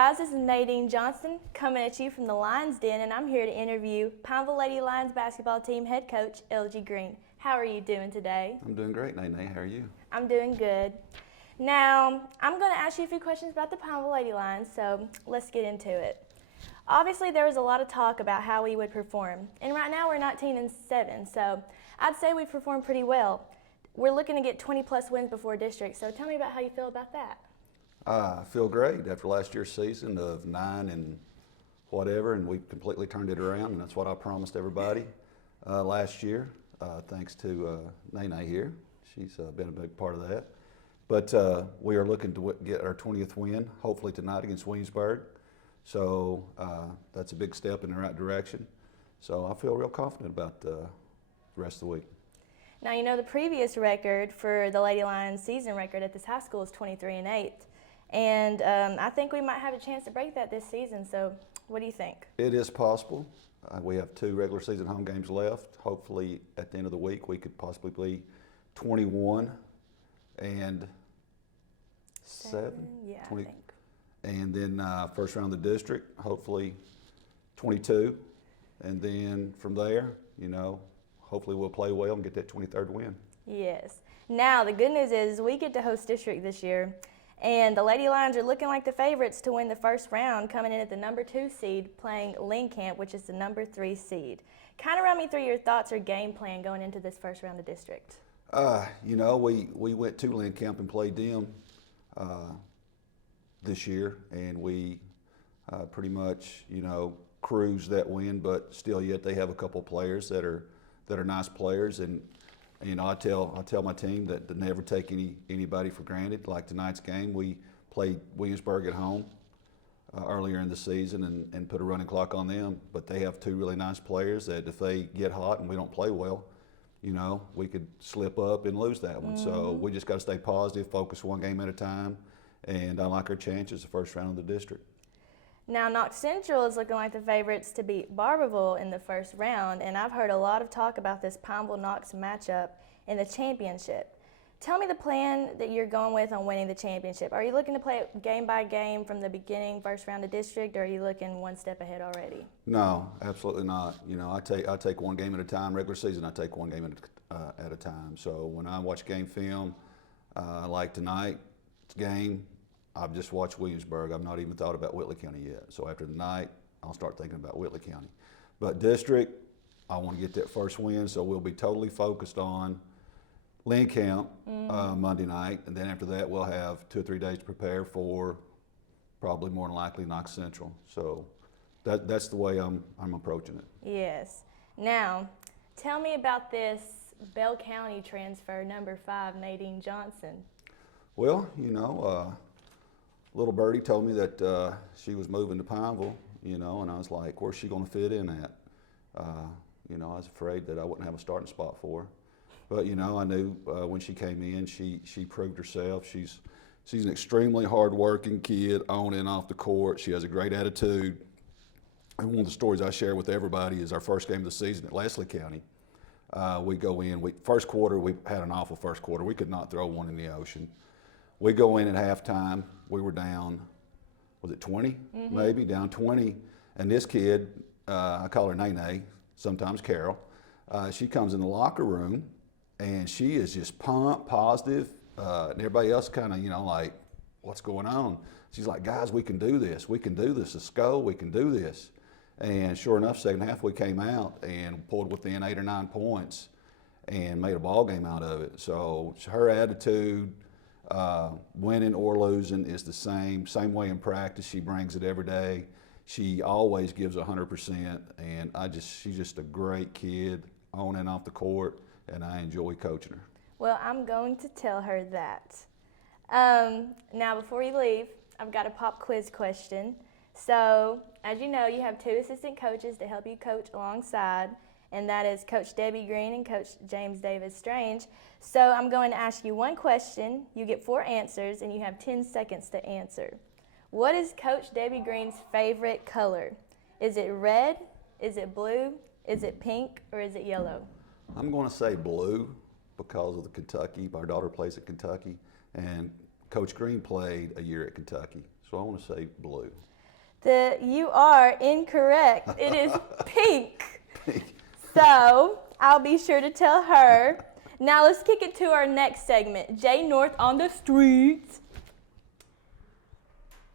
guys, this is Nadine Johnson coming at you from the Lions Den, and I'm here to interview Pineville Lady Lions basketball team head coach Elgie Green. How are you doing today? I'm doing great, Nadine. How are you? I'm doing good. Now, I'm going to ask you a few questions about the Pineville Lady Lions, so let's get into it. Obviously, there was a lot of talk about how we would perform, and right now we're 19-7, so I'd say we performed pretty well. We're looking to get 20-plus wins before district, so tell me about how you feel about that. I feel great after last year's season of 9 and whatever, and we completely turned it around, and that's what I promised everybody last year, thanks to Nene here. She's been a big part of that. But we are looking to get our 20th win, hopefully tonight against Williamsburg. So that's a big step in the right direction. So I feel real confident about the rest of the week. Now, you know the previous record for the Lady Lions season record at this high school is 23-8. And I think we might have a chance to break that this season. So what do you think? It is possible. We have 2 regular season home games left. Hopefully at the end of the week we could possibly be 21 and 7. Yeah, 20, I think. And then first round of the district, hopefully 22. And then from there, you know, hopefully we'll play well and get that 23rd win. Yes. Now, the good news is we get to host district this year. And the Lady Lions are looking like the favorites to win the first round, coming in at the number 2 seed, playing Lincoln, which is the number 3 seed. Kind of run me through your thoughts or game plan going into this first round of district. You know, we went to Lincoln and played them this year, and we pretty much, you know, cruised that win, but still yet they have a couple players that are nice players, and you know, I tell my team that to never take anybody for granted. Like tonight's game, we played Williamsburg at home earlier in the season and put a running clock on them. But they have 2 really nice players that if they get hot and we don't play well, you know, we could slip up and lose that one. So we just got to stay positive, focus one game at a time, and I like our chances the first round of the district. Now, Knox Central is looking like the favorites to beat Barberville in the first round, and I've heard a lot of talk about this Pineville-Knox matchup in the championship. Tell me the plan that you're going with on winning the championship. Are you looking to play it game by game from the beginning, first round of district, or are you looking one step ahead already? No, absolutely not. You know, I take one game at a time. Regular season, I take one game at a time. So when I watch game film, like tonight's game, I've just watched Williamsburg. I've not even thought about Whitley County yet. So after tonight, I'll start thinking about Whitley County. But district, I want to get that first win, so we'll be totally focused on Lincoln Monday night, and then after that, we'll have 2 or 3 days to prepare for probably more than likely Knox Central. So that's the way I'm approaching it. Yes. Now, tell me about this Bell County transfer, number 5, Nadine Johnson. Well, you know, little birdie told me that she was moving to Pineville, you know, and I was like, where's she going to fit in at? You know, I was afraid that I wouldn't have a starting spot for her. But, you know, I knew when she came in, she proved herself. She's an extremely hard-working kid on and off the court. She has a great attitude. And one of the stories I share with everybody is our first game of the season at Leslie County. We go in, first quarter, we had an awful first quarter. We could not throw one in the ocean. We go in at halftime. We were down, was it 20? Maybe, down 20. And this kid, I call her Nene, sometimes Carol, she comes in the locker room and she is just pumped, positive, and everybody else kind of, you know, like, what's going on? She's like, guys, we can do this. We can do this. Let's go. We can do this. And sure enough, second half we came out and pulled within 8 or 9 points and made a ball game out of it. So her attitude, winning or losing, is the same way in practice. She brings it every day. She always gives 100%, and she's just a great kid on and off the court, and I enjoy coaching her. Well, I'm going to tell her that. Now, before you leave, I've got a pop quiz question. So, as you know, you have 2 assistant coaches to help you coach alongside, and that is Coach Debbie Green and Coach James Davis Strange. So I'm going to ask you one question, you get 4 answers, and you have 10 seconds to answer. What is Coach Debbie Green's favorite color? Is it red, is it blue, is it pink, or is it yellow? I'm going to say blue because of the Kentucky. Our daughter plays at Kentucky, and Coach Green played a year at Kentucky, so I want to say blue. You are incorrect. It is pink. Pink. So I'll be sure to tell her. Now let's kick it to our next segment, J North on the streets.